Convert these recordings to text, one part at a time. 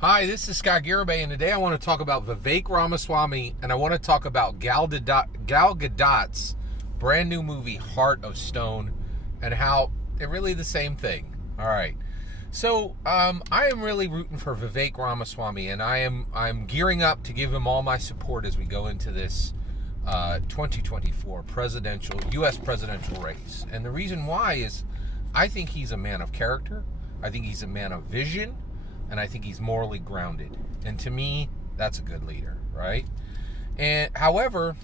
Hi, this is Scott Garibay, and today I want to talk about Vivek Ramaswamy, and I want to talk about Gal Gadot's brand new movie, Heart of Stone, and how they're really the same thing. All right. So I am really rooting for Vivek Ramaswamy, and I'm gearing up to give him all my support as we go into this 2024 U.S. presidential race. And the reason why is I think he's a man of character. I think he's a man of vision. And I think he's morally grounded. And to me, that's a good leader, right? And however,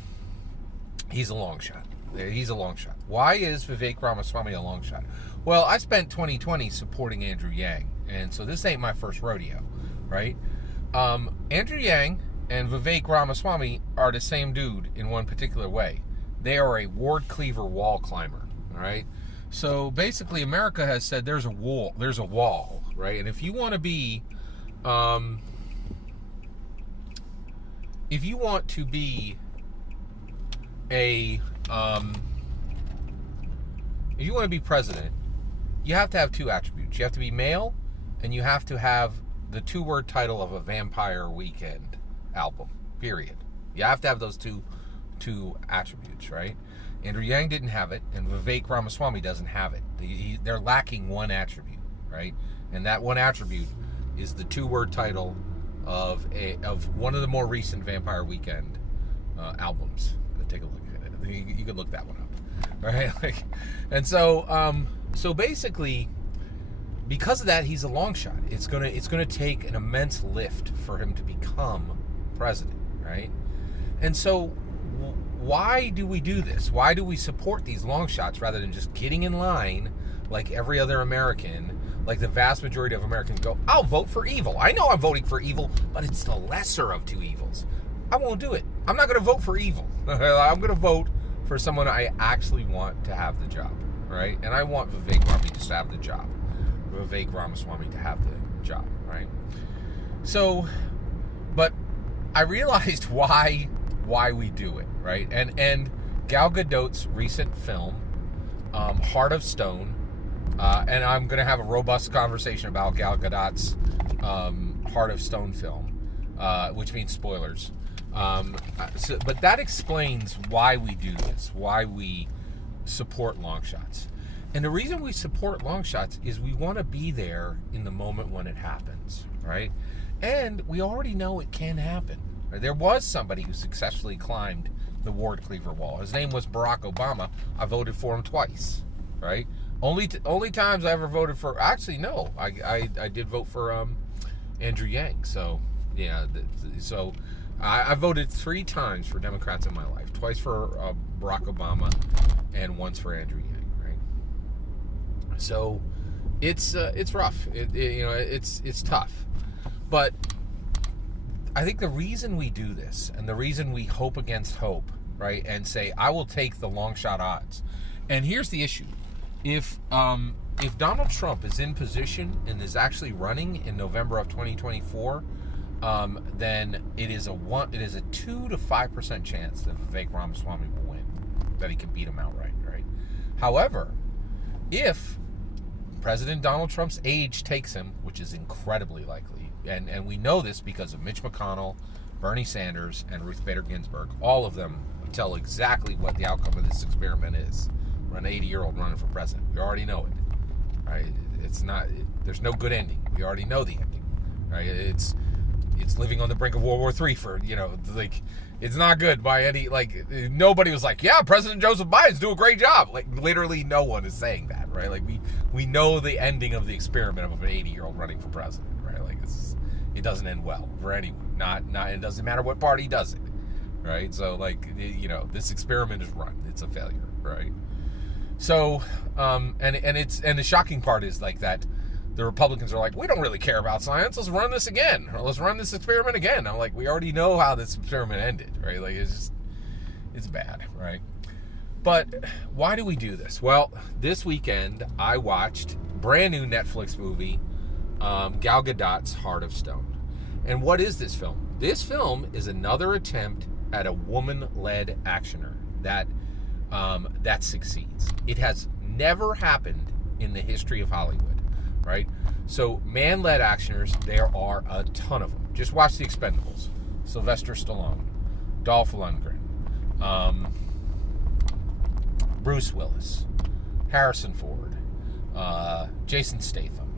he's a long shot. He's a long shot. Why is Vivek Ramaswamy a long shot? Well, I spent 2020 supporting Andrew Yang. And so this ain't my first rodeo, right? Andrew Yang and Vivek Ramaswamy are the same dude in one particular way. They are a ward cleaver wall climber, all right? So basically, America has said there's a wall, right? And if you want to be, president, you have to have two attributes. You have to be male, and you have to have the two-word title of a Vampire Weekend album. Period. You have to have those two attributes, right? Andrew Yang didn't have it, and Vivek Ramaswamy doesn't have it. They're lacking one attribute, right? And that one attribute is the two-word title of one of the more recent Vampire Weekend albums. Take a look at it. You can look that one up, right? And so basically, because of that, he's a long shot. It's gonna take an immense lift for him to become president, right? And so, why do we do this? Why do we support these long shots rather than just getting in line like every other American, like the vast majority of Americans go, I'll vote for evil. I know I'm voting for evil, but it's the lesser of two evils. I won't do it. I'm not going to vote for evil. I'm going to vote for someone I actually want to have the job, right? And I want Vivek Ramaswamy to have the job. Right? So, but I realized why we do it, right? And Gal Gadot's recent film, Heart of Stone, and I'm going to have a robust conversation about Gal Gadot's Heart of Stone film, which means spoilers. But that explains why we do this, why we support long shots. And the reason we support long shots is we want to be there in the moment when it happens, right? And we already know it can happen. There was somebody who successfully climbed the ward cleaver wall. His name was Barack Obama. I voted for him twice, right? Only times I ever voted for. Actually, no, I did vote for Andrew Yang. So yeah, so I voted 3 times for Democrats in my life. Twice for Barack Obama, and once for Andrew Yang. Right. So it's rough. It's tough, but I think the reason we do this, and the reason we hope against hope, right, and say, I will take the long shot odds. And here's the issue. If Donald Trump is in position and is actually running in November of 2024, then it is a 2 to 5% chance that Vivek Ramaswamy will win, that he can beat him outright, right? However, if President Donald Trump's age takes him, which is incredibly likely, and we know this because of Mitch McConnell, Bernie Sanders, and Ruth Bader Ginsburg. All of them tell exactly what the outcome of this experiment is. We're an 80-year-old running for president. We already know it, right? There's no good ending. We already know the ending, right? It's living on the brink of World War III for, it's not good by any, nobody was like, yeah, President Joseph Biden's doing a great job. Literally no one is saying that, right? We know the ending of the experiment of an 80-year-old running for president, right? It doesn't end well for anyone. It doesn't matter what party does it, right? So, this experiment is run. It's a failure, right? So, and the shocking part is that the Republicans are like, we don't really care about science. Let's run this again. Or let's run this experiment again. I'm like, we already know how this experiment ended, right? it's bad, right? But why do we do this? Well, this weekend I watched brand new Netflix movie, Gal Gadot's Heart of Stone. And what is this film? This film is another attempt at a woman-led actioner that succeeds. It has never happened in the history of Hollywood, right? So man-led actioners, there are a ton of them. Just watch The Expendables. Sylvester Stallone, Dolph Lundgren, Bruce Willis, Harrison Ford, Jason Statham,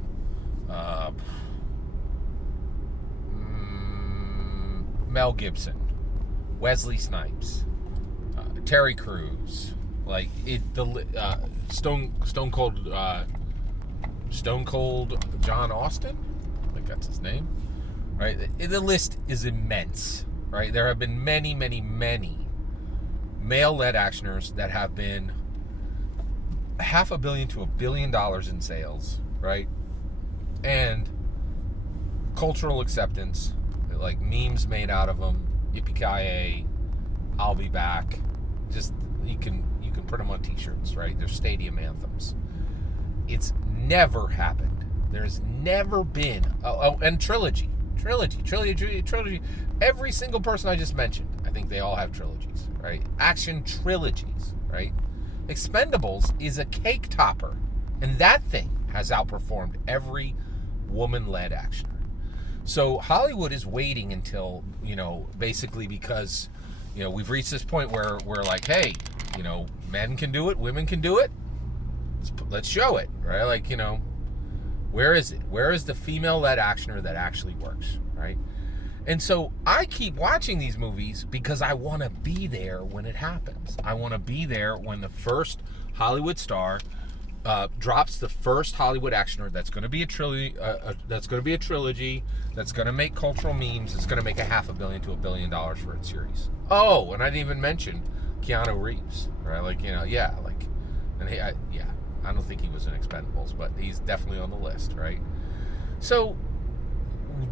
Mel Gibson, Wesley Snipes, Terry Crews, like Stone Cold John Austin, I think that's his name, right? The list is immense, right? There have been many, many, many male-led actioners that have been $500 million to $1 billion in sales, right? And cultural acceptance, like memes made out of them, yippee-ki-yay, I'll be back. Just you can print them on t-shirts, right? They're stadium anthems. It's never happened. There's never been and trilogy. Every single person I just mentioned, I think they all have trilogies, right? Action trilogies, right? Expendables is a cake topper, and that thing has outperformed every woman-led actioner. So Hollywood is waiting until, basically because, we've reached this point where we're like, hey, men can do it, women can do it. Let's show it, right? Like, where is it? Where is the female-led actioner that actually works, right? And so I keep watching these movies because I want to be there when it happens. I want to be there when the first Hollywood star drops the first Hollywood actioner that's going to be a trilogy. That's going to make cultural memes. It's going to make $500 million to $1 billion for its series. Oh, and I didn't even mention Keanu Reeves, right? Like, I don't think he was in Expendables, but he's definitely on the list, right? So,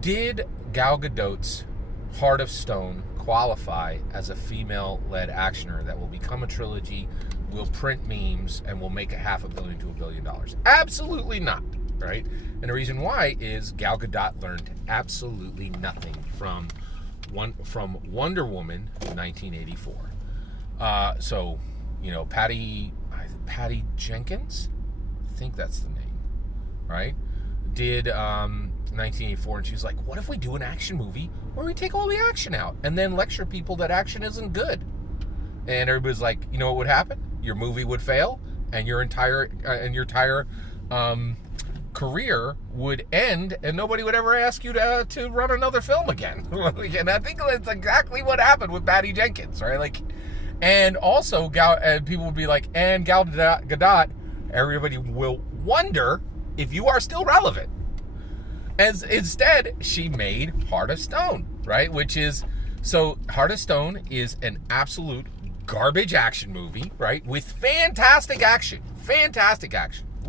did Gal Gadot's Heart of Stone qualify as a female-led actioner that will become a trilogy, will print memes, and will make $500 million to $1 billion? Absolutely not, right? And the reason why is Gal Gadot learned absolutely nothing from Wonder Woman in 1984. Patty Jenkins, I think that's the name, right? Did 1984, and she was like, what if we do an action movie where we take all the action out and then lecture people that action isn't good? And everybody's like, you know what would happen? Your movie would fail, and your entire career would end, and nobody would ever ask you to run another film again. And I think that's exactly what happened with Patty Jenkins, right? Like, and also people would be like, and Gal Gadot, everybody will wonder if you are still relevant. As instead, she made Heart of Stone, right? Heart of Stone is an absolute garbage action movie, right? With fantastic action,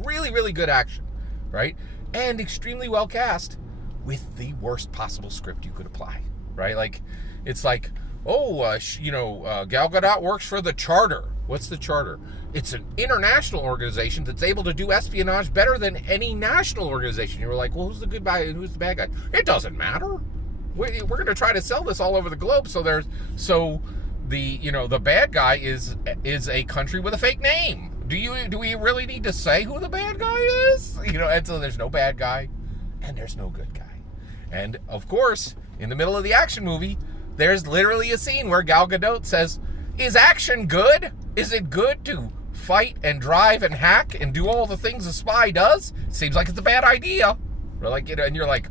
really, really good action, right? And extremely well cast with the worst possible script you could apply, right? Like, it's like, Gal Gadot works for the Charter. What's the Charter? It's an international organization that's able to do espionage better than any national organization. You were like, well, who's the good guy and who's the bad guy? It doesn't matter. We're going to try to sell this all over the globe. So the bad guy is a country with a fake name. Do we really need to say who the bad guy is? And so there's no bad guy and there's no good guy. And of course, in the middle of the action movie, there's literally a scene where Gal Gadot says, is action good? Is it good to fight and drive and hack and do all the things a spy does? Seems like it's a bad idea. We're like, and you're like,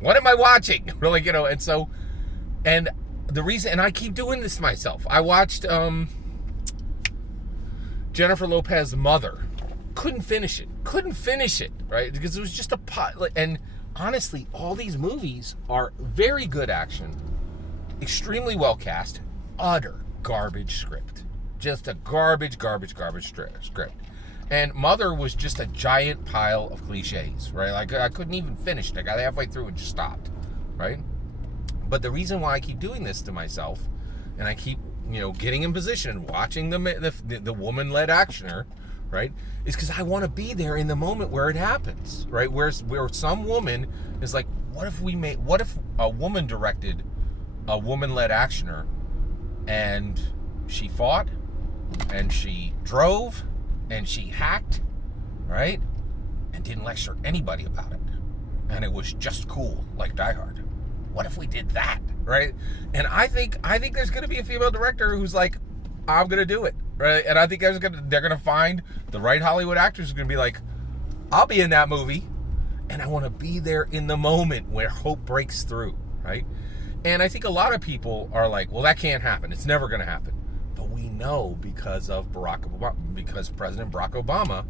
what am I watching? We're like, and the reason, and I keep doing this myself. I watched Jennifer Lopez's Mother. Couldn't finish it, right? Because it was just a pot. And honestly, all these movies are very good action, extremely well cast, utter garbage script. Just a garbage script. And Mother was just a giant pile of cliches, right? Like, I couldn't even finish it. I got halfway through and just stopped, right? But the reason why I keep doing this to myself, and I keep, getting in position and watching the woman-led actioner, right, is because I want to be there in the moment where it happens, right? Where some woman is like, what if a woman directed a woman-led actioner, and she fought, and she drove, and she hacked, right, and didn't lecture anybody about it, and it was just cool, like Die Hard. What if we did that, right? And I think there's going to be a female director who's like, I'm going to do it, right? And I think they're going to find the right Hollywood actors who's going to be like, I'll be in that movie, and I want to be there in the moment where hope breaks through, right? And I think a lot of people are like, well, that can't happen. It's never going to happen. But we know because of President Barack Obama,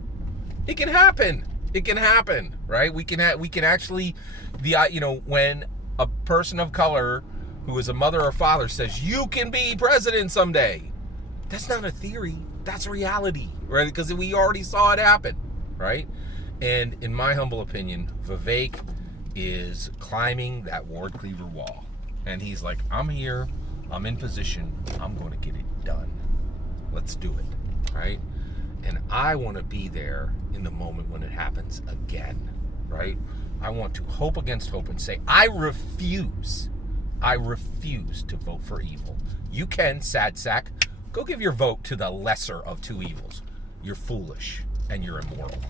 it can happen. It can happen, right? We can actually, when a person of color who is a mother or father says, you can be president someday, that's not a theory. That's reality, right? Because we already saw it happen, right? And in my humble opinion, Vivek is climbing that Ward Cleaver wall. And he's like, I'm here, I'm in position, I'm going to get it done. Let's do it, right? And I want to be there in the moment when it happens again, right? I want to hope against hope and say, I refuse to vote for evil. You can, sad sack, go give your vote to the lesser of two evils. You're foolish and you're immoral.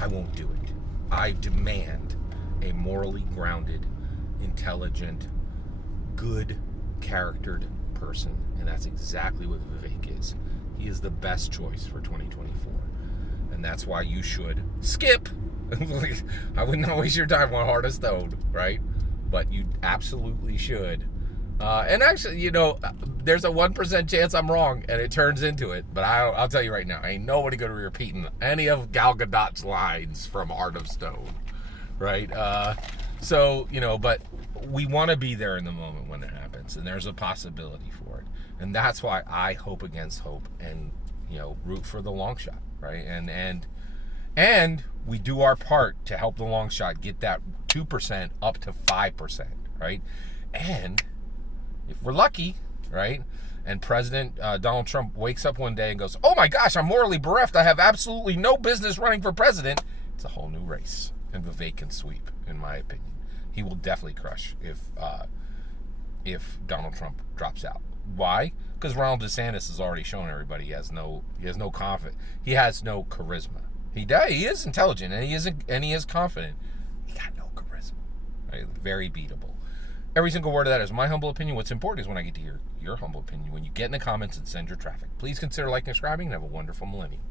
I won't do it. I demand a morally grounded, intelligent, good charactered person, and that's exactly what Vivek is. He is the best choice for 2024, and that's why you should skip. I would not waste your time on Heart of Stone, right? But you absolutely should. And actually, there's a 1% chance I'm wrong, and it turns into it. But I'll tell you right now, ain't nobody going to be repeating any of Gal Gadot's lines from Heart of Stone, right? But we want to be there in the moment when it happens, and there's a possibility for it. And that's why I hope against hope and, root for the long shot, right? And we do our part to help the long shot get that 2% up to 5%, right? And if we're lucky, right, and President Donald Trump wakes up one day and goes, oh my gosh, I'm morally bereft, I have absolutely no business running for president, it's a whole new race, and Vivek can sweep, in my opinion. He will definitely crush if Donald Trump drops out. Why? Because Ron DeSantis has already shown everybody he has no confidence. He has no charisma. He is intelligent and he is confident. He got no charisma. Right? Very beatable. Every single word of that is my humble opinion. What's important is when I get to hear your humble opinion. When you get in the comments and send your traffic. Please consider liking and subscribing and have a wonderful millennium.